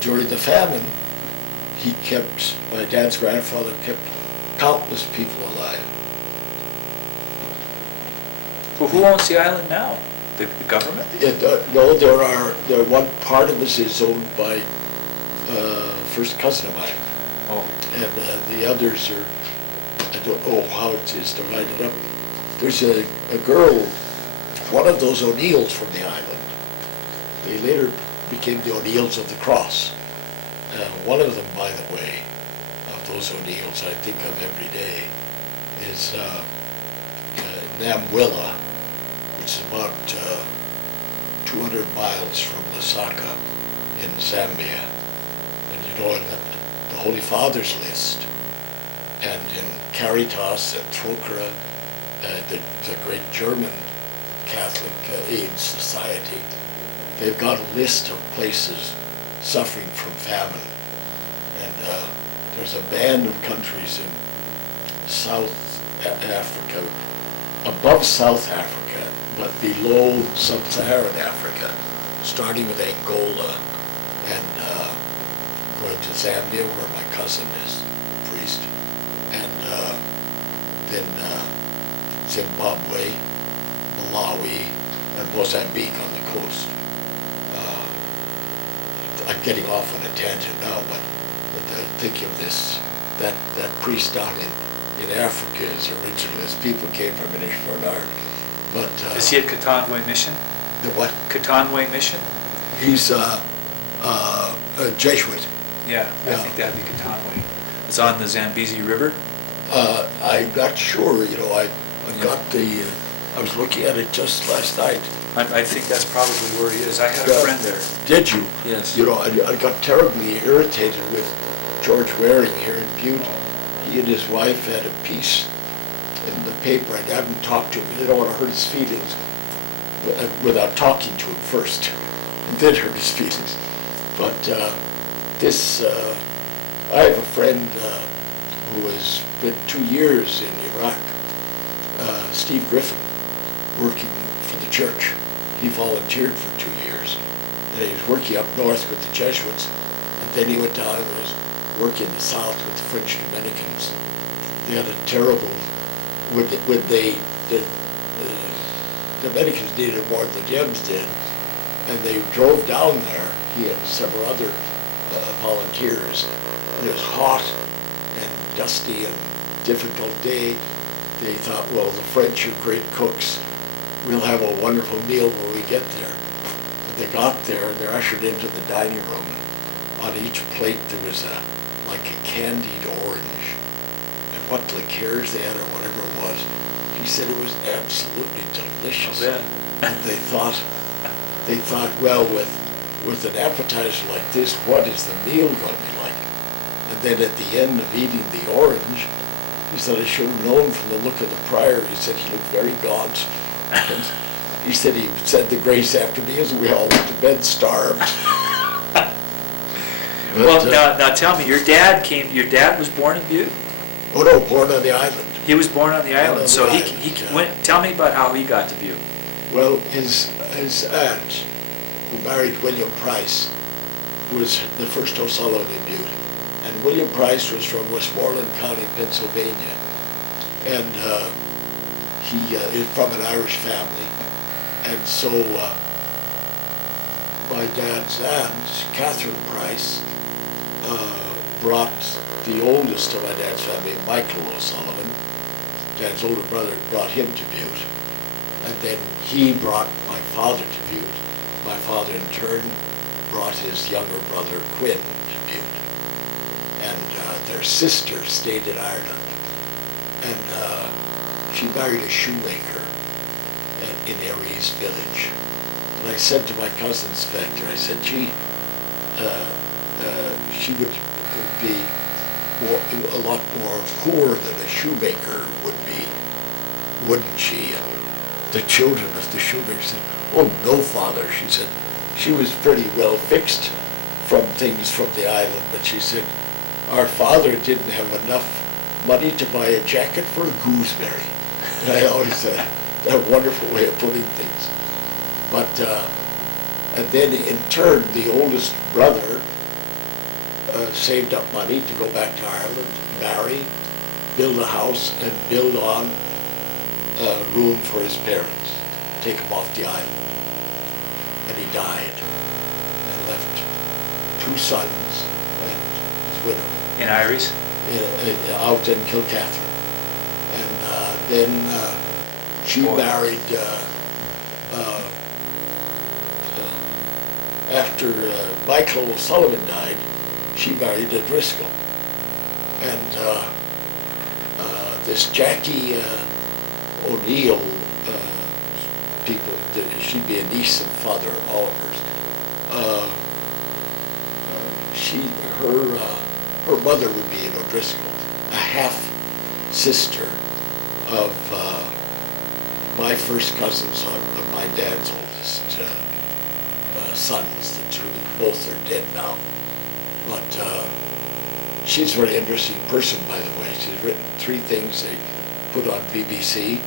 during the famine, my dad's grandfather kept countless people alive. Well, who owns the island now? The government? No, one part of this is owned by first cousin of mine. Oh. And the others are, I don't know how it is divided up. There's a girl, one of those O'Neills from the island. They later became the O'Neills of the Cross. One of them, by the way, of those O'Neills I think of every day, is Namwilla, which is about 200 miles from Lusaka in Zambia. And you know, in the Holy Father's list, and in Caritas and Trokra, the great German Catholic AIDS Society, they've got a list of places suffering from famine. And there's a band of countries in South Africa, above South Africa, but below Sub-Saharan Africa, starting with Angola and going to Zambia, where my cousin is a priest, and then Zimbabwe, Malawi, and Mozambique on the coast. I'm getting off on a tangent now, but I think of this, that priest down in Africa is originalist. People came from Inishbernard. But is he at Katangwe Mission? The what? Katangwe Mission? He's a Jesuit. Yeah, I think that'd be Katangwe. It's on the Zambezi River? I'm not sure, you know, I was looking at it just last night. I think that's probably where he is. I had a friend there. Did you? Yes. You know, I got terribly irritated with George Waring here in Butte. He and his wife had a piece in the paper. I haven't talked to him. I didn't want to hurt his feelings without talking to him first, and then hurt his feelings. But I have a friend who has spent 2 years in Iraq, Steve Griffin, working for the church. He volunteered for 2 years, and he was working up north with the Jesuits, and then he went down and was working in the south with the French Dominicans. They had a terrible, when the Dominicans needed more than the Gems did, and they drove down there, he and several other volunteers, and it was hot and dusty and difficult day. They thought, well, the French are great cooks. We'll have a wonderful meal when we get there. But they got there, and they're ushered into the dining room. On each plate there was like a candied orange. And what liqueurs they had or whatever it was. He said it was absolutely delicious. Oh, yeah. And they thought, well, with an appetizer like this, what is the meal going to be like? And then at the end of eating the orange, he said, I should have known from the look of the prior. He said he looked very gaunt. And he said he said the grace after meals, and we all went to bed starved. Well, now tell me, your dad was born in Butte? Oh no, born on the island. He was born on the island, on so the he island, went, tell me about how he got to Butte. Well, his aunt, who married William Price, was the first O'Sullivan in Butte. And William Price was from Westmoreland County, Pennsylvania. And he is from an Irish family. And so my dad's aunt, Catherine Price, brought the oldest of my dad's family, Michael O'Sullivan. Dad's older brother brought him to Butte. And then he brought my father to Butte. My father, in turn, brought his younger brother, Quinn, to Butte. And their sister stayed in Ireland. And she married a shoemaker in Eyries village. And I said to my cousin Spector, I said, gee, she would be a lot more poor than a shoemaker would be, wouldn't she? And the children of the shoemaker said, oh no, father, she said. She was pretty well fixed from things from the island, but she said, our father didn't have enough money to buy a jacket for a gooseberry. And I always said, that wonderful way of putting things. But, and then in turn, the oldest brother saved up money to go back to Ireland, marry, build a house, and build on a room for his parents, take him off the island. And he died and left 2 sons and his widow. In Eyries? Out in Kilcatherine. And then she married, after Michael O'Sullivan died, she married a Driscoll. And this Jackie O'Neill, people, she'd be a niece of Father Oliver's. Her mother would be an O'Driscoll, a half sister of my first cousins on my dad's oldest sons. The two, both are dead now. But she's a very interesting person, by the way. She's written 3 things they put on BBC,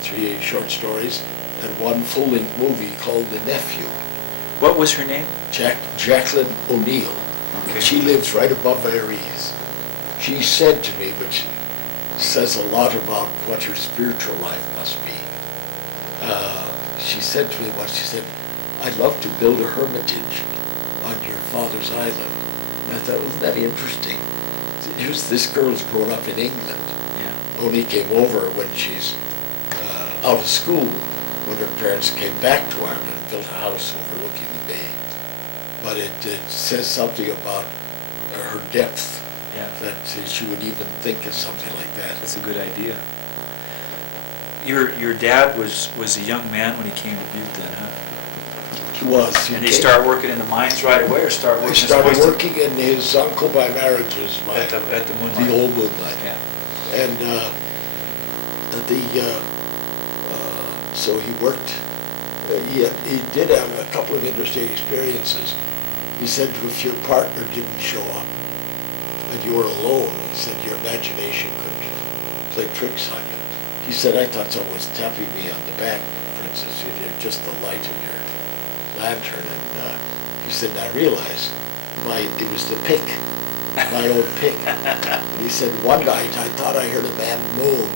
3 short stories, and 1 full-length movie called The Nephew. What was her name? Jacqueline O'Neill. Okay. She lives right above Eyries. She said to me, which says a lot about what her spiritual life must be. She said to me once, she said, "I'd love to build a hermitage on your father's island." And I thought, wasn't that interesting? Here's this girl's grown up in England. Yeah. Only came over when she's out of school, when her parents came back to Ireland and built a house overlooking the bay. But it says something about her depth, Yeah. that she would even think of something like that. That's a good idea. Your dad was a young man when he came to Butte then, huh? He was. And he started working in the mines right away, or started working He as started hoist- working in his uncle by marriage, is at the moon the mine. old moon mine. Yeah. And so he worked. He did have a couple of interesting experiences. He said, if your partner didn't show up and you were alone, he said your imagination could play tricks on you. He said, I thought someone was tapping me on the back, for instance, just the light of your lantern. And he said, I realized it was the pick, my own pick. And he said, one night I thought I heard a man moan.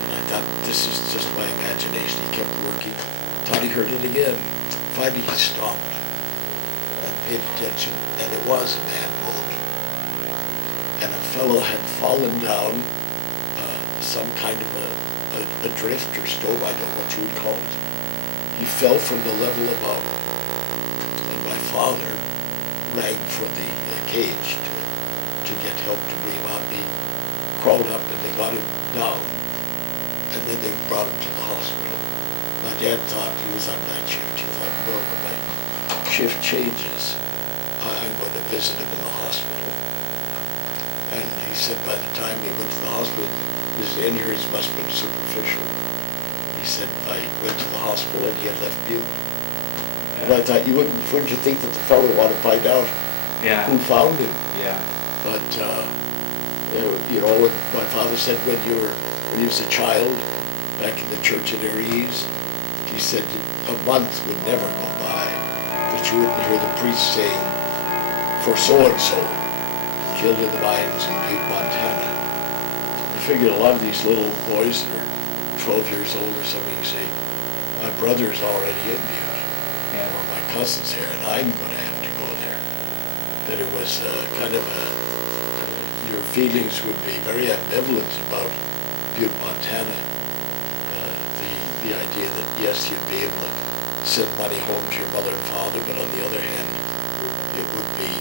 And I thought, this is just my imagination. He kept working, thought he heard it again. Finally he stopped and paid attention, and it was a man moaning. And a fellow had fallen down some kind of a drift or stove, I don't know what you would call it. He fell from the level above, and my father rang for the cage to get help to bring him out. He crawled up and they got him down, and then they brought him to the hospital. My dad thought he was on night shift. He thought, well, when my shift changes, I'm going to visit him in the hospital. And he said by the time he went to the hospital, his injuries must have been superficial. He said, I went to the hospital and he had left Butte. And I thought, wouldn't you think that the fellow would want to find out who found him? Yeah. But, when my father said when he was a child, back in the church at Eyries, he said a month would never go by that you wouldn't hear the priest saying, for so-and-so, killed in the mines in Butte, Montana. I figured a lot of these little boys that are 12 years old or something say, my brother's already in Butte, or my cousin's here, and I'm going to have to go there. That it was kind of your feelings would be very ambivalent about Butte, Montana. The idea that, yes, you'd be able to send money home to your mother and father, but on the other hand, it would be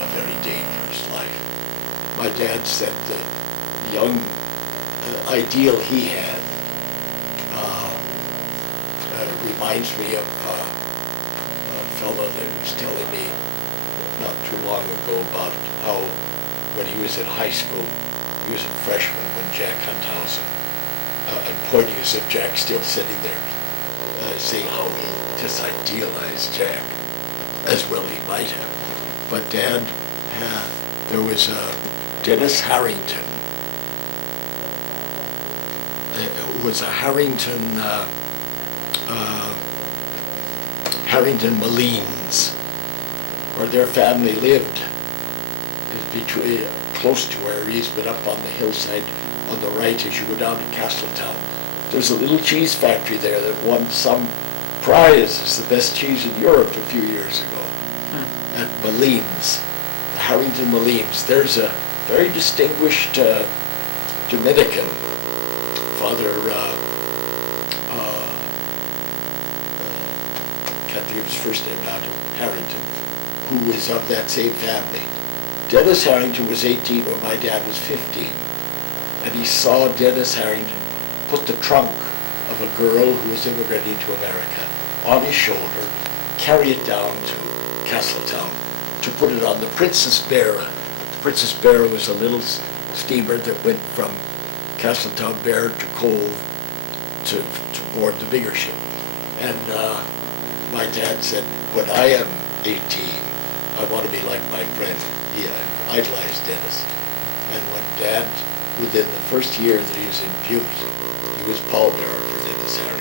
a very dangerous life. My dad said the young ideal he had reminds me of a fellow that was telling me not too long ago about how when he was in high school, he was a freshman when Jack Hunthausen, and pointing as if Jack's still sitting there, saying how he just idealized Jack, as well he might have. But Dad, there was Dennis Harrington, was a Harrington Malines, where their family lived. between, close to Eyries, but up on the hillside on the right as you go down to Castletown. There's a little cheese factory there that won some prize as the best cheese in Europe a few years ago. At Malines, the Harrington Malines. There's a very distinguished Dominican, Father, can't think of his first name now, Harrington, who was of that same family. Dennis Harrington was 18 when my dad was 15, and he saw Dennis Harrington put the trunk of a girl who was immigrating to America on his shoulder, carry it down to Castletown to put it on the Princess Beara. The Princess Beara was a little steamer that went from Castletown Beara to Cove to board the bigger ship. And my dad said, when I am 18, I want to be like my friend. He idolized Dennis. And when Dad, within the first year that he was in Butte, he was pallbearer for Dennis Harrington.